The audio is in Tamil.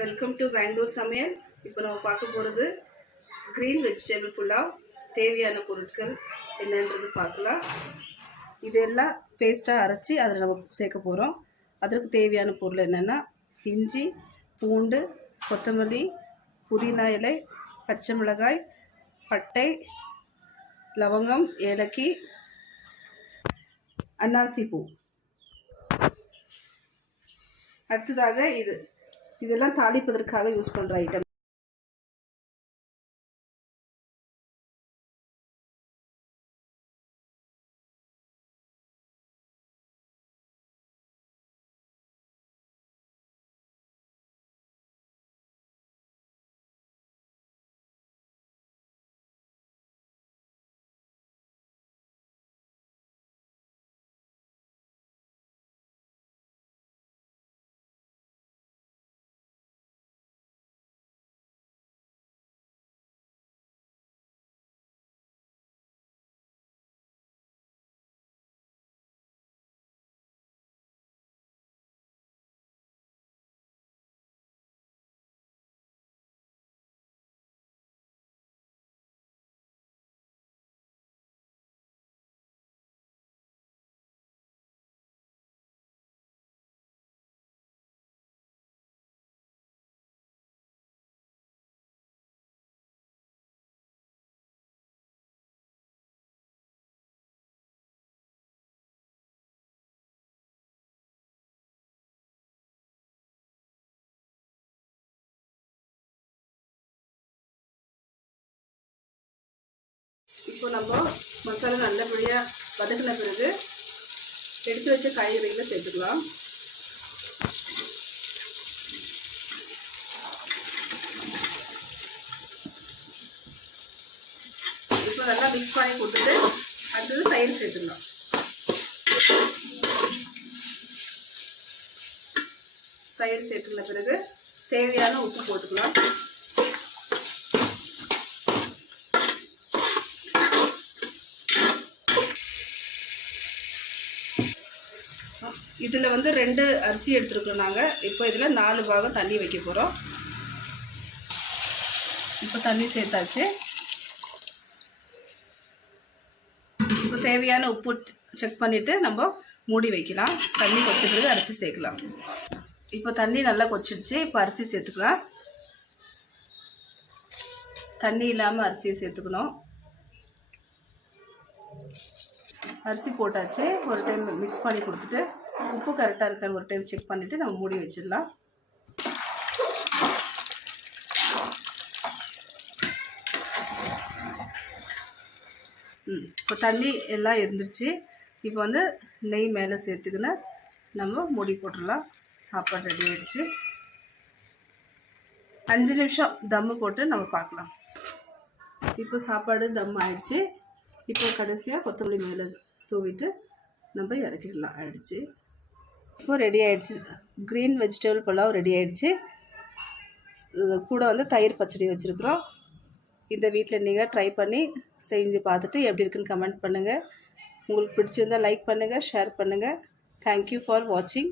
வெல்கம் டு பெங்களூர் சமையல். இப்போ நம்ம பார்க்க போகிறது க்ரீன் வெஜிடபிள் புலாவ். தேவையான பொருட்கள் என்னன்றது பார்க்கலாம். இதெல்லாம் பேஸ்ட்டாக அரைச்சி அதில் நம்ம சேர்க்க போகிறோம். அதற்கு தேவையான பொருள் என்னென்னா இஞ்சி, பூண்டு, கொத்தமல்லி, புதினா இலை, பச்சை மிளகாய், பட்டை, லவங்கம், ஏலக்கி, அன்னாசி பூ. அடுத்ததாக இதெல்லாம் தாளிப்பதற்காக யூஸ் பண்ணுற ஐட்டம். இப்போ நம்ம மசாலா நல்லபடியாக வதக்கின பிறகு எடுத்து வச்ச காய்கறிகளை சேர்த்துக்கலாம். இப்போ நல்லா மிக்ஸ் பண்ணி கொடுத்துட்டு அடுத்தது தயிர் சேர்த்துக்கலாம். தயிர் சேர்த்துன பிறகு தேவையான உப்பு போட்டுக்கலாம். இதில் 2 அரிசி எடுத்துருக்கோம் நாங்கள். இப்போ இதில் 4 பாகம் தண்ணி வைக்க போகிறோம். இப்போ தண்ணி சேர்த்தாச்சு. இப்போ தேவையான உப்பு செக் பண்ணிவிட்டு நம்ம மூடி வைக்கலாம். தண்ணி கொச்ச பிறகு அரிசி சேர்க்கலாம். இப்போ தண்ணி நல்லா கொச்சிடுச்சு. இப்போ அரிசி சேர்த்துக்கலாம். தண்ணி இல்லாமல் அரிசியை சேர்த்துக்கணும். அரிசி போட்டாச்சு. ஒரு டைம் மிக்ஸ் பண்ணி கொடுத்துட்டு உப்பு கரெக்டாக இருக்கான்னு ஒரு டைம் செக் பண்ணிவிட்டு நம்ம மூடி வச்சிடலாம். இப்போ தண்ணி எல்லாம் இருந்துச்சு. இப்போ நெய் மேலே சேர்த்துக்கின்னு நம்ம மூடி போட்டுடலாம். சாப்பாடு ரெடி ஆகிடுச்சு. 5 நிமிஷம் தம்மு போட்டு நம்ம பார்க்கலாம். இப்போ சாப்பாடு தம் ஆகிடுச்சு. இப்போ கடைசியாக கொத்தமல்லி மேலே தூவிட்டு நம்ம இறக்கிடலாம். ஆகிடுச்சு. இப்போ ரெடி ஆகிடுச்சு. க்ரீன் வெஜிடபிள் புலாவ் ரெடி ஆகிடுச்சு. கூட தயிர் பச்சடி வச்சுருக்குறோம். இந்த வீட்டில் நீங்கள் ட்ரை பண்ணி செஞ்சு பார்த்துட்டு எப்படி இருக்குன்னு கமெண்ட் பண்ணுங்கள். உங்களுக்கு பிடிச்சிருந்தால் லைக் பண்ணுங்கள், ஷேர் பண்ணுங்கள். தேங்க்யூ ஃபார் வாட்சிங்.